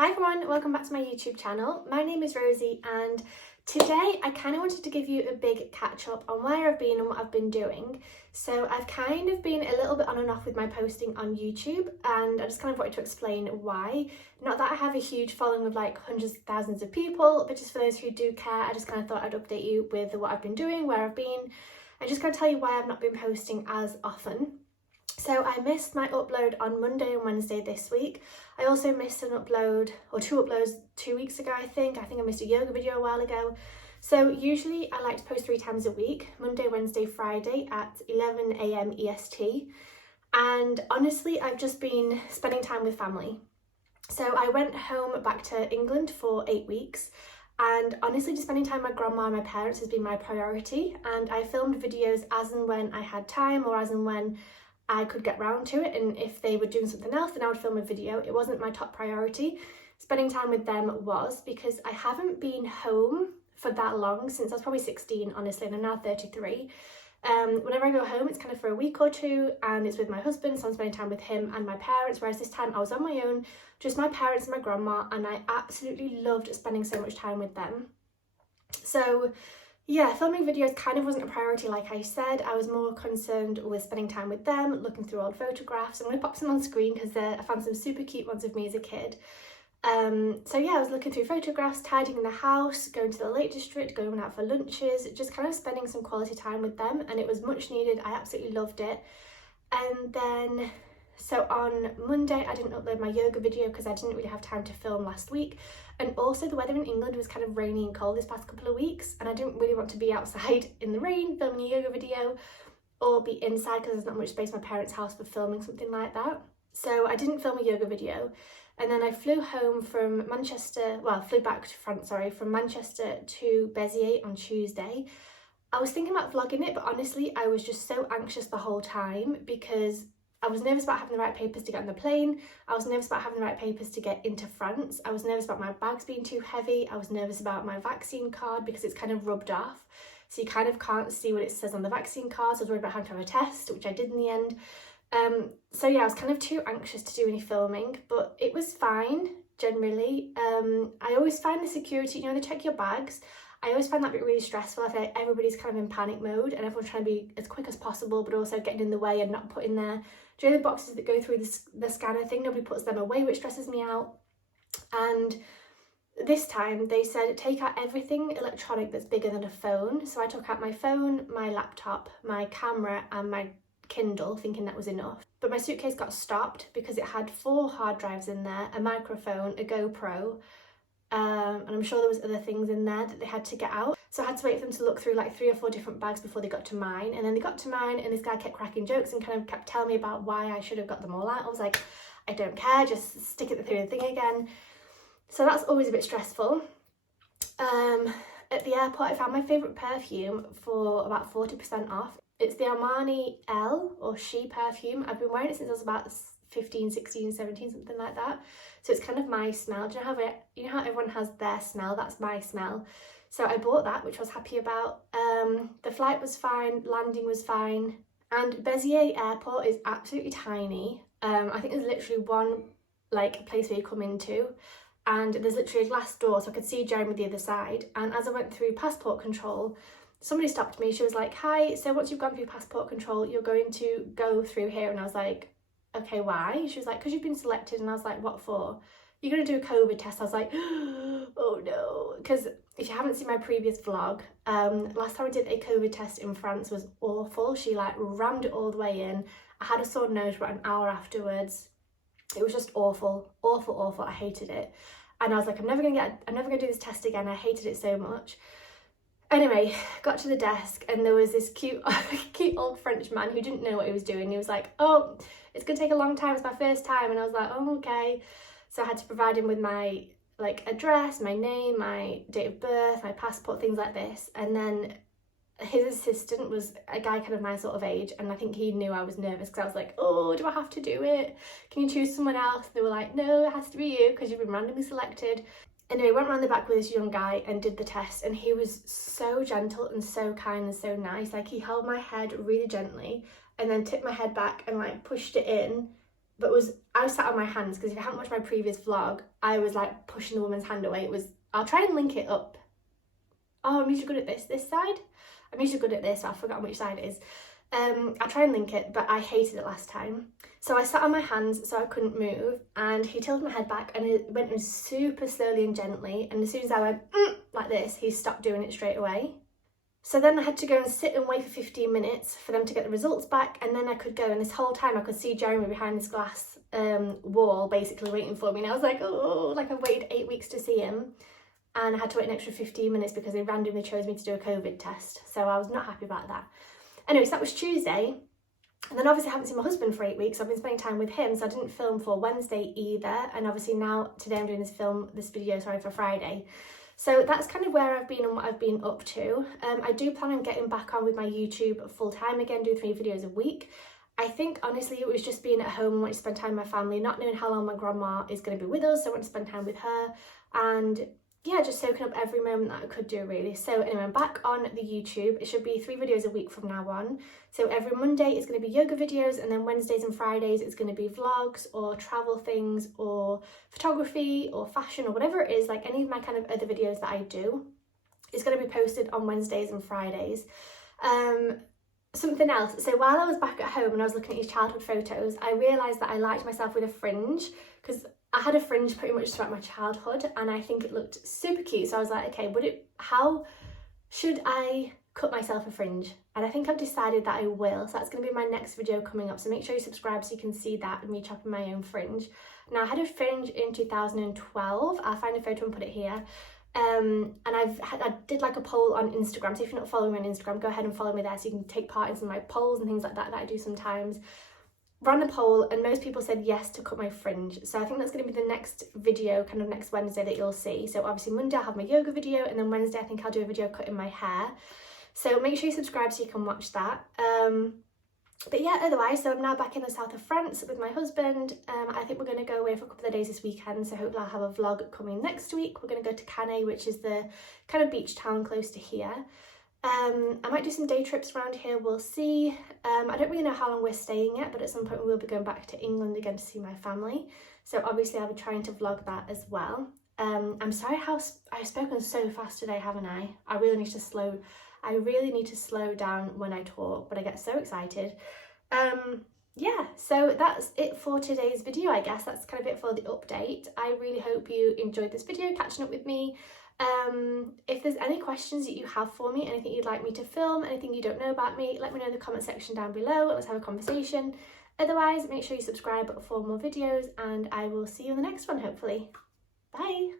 Hi everyone, welcome back to my YouTube channel. My name is Rosie and today I kind of wanted to give you a big catch up on where I've been and what I've been doing. So I've kind of been a little bit on and off with my posting on YouTube, and I just kind of wanted to explain why. Not that I have a huge following of like hundreds of thousands of people, but just for those who do care, I just kind of thought I'd update you with what I've been doing, where I've been, and just kind of tell you why I've not been posting as often. So I missed my upload on Monday and Wednesday this week. I also missed an upload, or two uploads 2 weeks ago, I think. I missed a yoga video a while ago. So usually I like to post 3 times a week, Monday, Wednesday, Friday at 11 AM EST. And honestly, I've just been spending time with family. So I went home back to England for 8 weeks. And honestly, just spending time with my grandma and my parents has been my priority. And I filmed videos as and when I had time, or as and when I could get round to it, and if they were doing something else then I would film a video. It wasn't my top priority. Spending time with them was, because I haven't been home for that long, since I was probably 16 honestly, and I'm now 33. Whenever I go home it's kind of for a week or two and it's with my husband, so I'm spending time with him and my parents, whereas this time I was on my own, just my parents and my grandma, and I absolutely loved spending so much time with them. So yeah, filming videos kind of wasn't a priority, like I said. I was more concerned with spending time with them, looking through old photographs. I'm going to pop some on screen because I found some super cute ones of me as a kid. So yeah, I was looking through photographs, tidying the house, going to the Lake District, going out for lunches, just kind of spending some quality time with them, and it was much needed. I absolutely loved it. And then, so on Monday I didn't upload my yoga video because I didn't really have time to film last week. And also the weather in England was kind of rainy and cold this past couple of weeks, and I didn't really want to be outside in the rain filming a yoga video, or be inside because there's not much space in my parents' house for filming something like that. So I didn't film a yoga video. And then I flew home from Manchester, well, flew back to France, sorry, from Manchester to Béziers on Tuesday. I was thinking about vlogging it, but honestly I was just so anxious the whole time because I was nervous about having the right papers to get on the plane. I was nervous about having the right papers to get into France. I was nervous about my bags being too heavy. I was nervous about my vaccine card because it's kind of rubbed off, so you kind of can't see what it says on the vaccine card. So I was worried about having to have a test, which I did in the end. So yeah, I was kind of too anxious to do any filming, but it was fine generally. I always find the security, they check your bags. I always find that bit really stressful. I feel like everybody's kind of in panic mode and everyone's trying to be as quick as possible, but also getting in the way and not putting the boxes that go through the scanner thing, nobody puts them away, which stresses me out. And this time they said take out everything electronic that's bigger than a phone. So I took out my phone, my laptop, my camera and my Kindle, thinking that was enough. But my suitcase got stopped because it had 4 hard drives in there, a microphone, a GoPro, and I'm sure there was other things in there that they had to get out. So I had to wait for them to look through like 3 or 4 different bags before they got to mine. And then they got to mine and this guy kept cracking jokes and kind of kept telling me about why I should have got them all out. I was like, I don't care, just stick it through the thing again. So that's always a bit stressful. At the airport I found my favourite perfume for about 40% off. It's the Armani Elle or She perfume. I've been wearing it since I was about 15, 16, 17, something like that. So it's kind of my smell. Do you know how everyone has their smell? That's my smell. So I bought that, which I was happy about. The flight was fine, landing was fine. And Béziers airport is absolutely tiny. I think there's literally one place where you come into, and there's literally a glass door so I could see Jeremy the other side. And as I went through passport control, somebody stopped me. She was like, hi, so once you've gone through passport control, you're going to go through here. And I was like, okay, why? She was like, because you've been selected. And I was like, what for? You're going to do a COVID test. I was like, oh no. Because if you haven't seen my previous vlog, last time I did a COVID test in France was awful. She rammed it all the way in. I had a sore nose for about an hour afterwards. It was just awful, awful, awful. I hated it. And I was like, I'm never going to do this test again. I hated it so much. Anyway, got to the desk and there was this cute old French man who didn't know what he was doing. He was like, oh, it's gonna take a long time, it's my first time. And I was like, oh, okay. So I had to provide him with my address, my name, my date of birth, my passport, things like this. And then his assistant was a guy kind of my sort of age, and I think he knew I was nervous because I was like, oh, do I have to do it? Can you choose someone else? They were like, no, it has to be you because you've been randomly selected. Anyway, went around the back with this young guy and did the test, and he was so gentle and so kind and so nice. He held my head really gently and then tipped my head back and pushed it in but I was sat on my hands, because if you haven't watched my previous vlog, I was like pushing the woman's hand away. I'll try and link it up. Oh, I'm usually good at this side. I'm usually good at this, so I've forgotten which side it is. I'll try and link it, but I hated it last time. So I sat on my hands so I couldn't move, and he tilted my head back, and it went in super slowly and gently, and as soon as I went like this, he stopped doing it straight away. So then I had to go and sit and wait for 15 minutes for them to get the results back, and then I could go, and this whole time I could see Jeremy behind this glass wall basically waiting for me, and I was like, oh, like I've waited 8 weeks to see him, and I had to wait an extra 15 minutes because they randomly chose me to do a COVID test, so I was not happy about that. Anyway, so that was Tuesday, and then obviously I haven't seen my husband for 8 weeks, so I've been spending time with him, so I didn't film for Wednesday either, and obviously now, today I'm doing this video for Friday. So that's kind of where I've been and what I've been up to. I do plan on getting back on with my YouTube full time again, do 3 videos a week. I think honestly it was just being at home and wanting to spend time with my family, not knowing how long my grandma is going to be with us, so I want to spend time with her, and yeah, just soaking up every moment that I could do really. So anyway, I'm back on the YouTube. It should be 3 videos a week from now on. So every Monday it's going to be yoga videos, and then Wednesdays and Fridays it's going to be vlogs or travel things or photography or fashion or whatever it is, like any of my kind of other videos that I do. It's going to be posted on Wednesdays and Fridays. Something else, so while I was back at home and I was looking at his childhood photos, I realised that I liked myself with a fringe, because I had a fringe pretty much throughout my childhood and I think it looked super cute. So I was like, okay, how should I cut myself a fringe? And I think I've decided that I will. So that's going to be my next video coming up. So make sure you subscribe so you can see that and me chopping my own fringe. Now I had a fringe in 2012. I'll find a photo and put it here. And I did like a poll on Instagram, so if you're not following me on Instagram, go ahead and follow me there so you can take part in some of my polls and things like that I do sometimes. Ran a poll and most people said yes to cut my fringe, so I think that's going to be the next video, kind of next Wednesday, that you'll see. So obviously Monday I'll have my yoga video, and then Wednesday I think I'll do a video cutting my hair, so make sure you subscribe so you can watch that. But yeah, otherwise, so I'm now back in the south of France with my husband. I think we're going to go away for a couple of days this weekend, so hopefully I'll have a vlog coming next week. We're going to go to Cannes, which is the kind of beach town close to here. I might do some day trips around here, we'll see. I don't really know how long we're staying yet, but at some point we will be going back to England again to see my family. So obviously I'll be trying to vlog that as well. I'm sorry how I've spoken so fast today, haven't I? I really need to slow down when I talk, but I get so excited. Yeah, so that's it for today's video, I guess. That's kind of it for the update. I really hope you enjoyed this video, catching up with me. If there's any questions that you have for me, anything you'd like me to film, anything you don't know about me, let me know in the comment section down below. Let's have a conversation. Otherwise, make sure you subscribe for more videos, and I will see you in the next one, hopefully. Bye!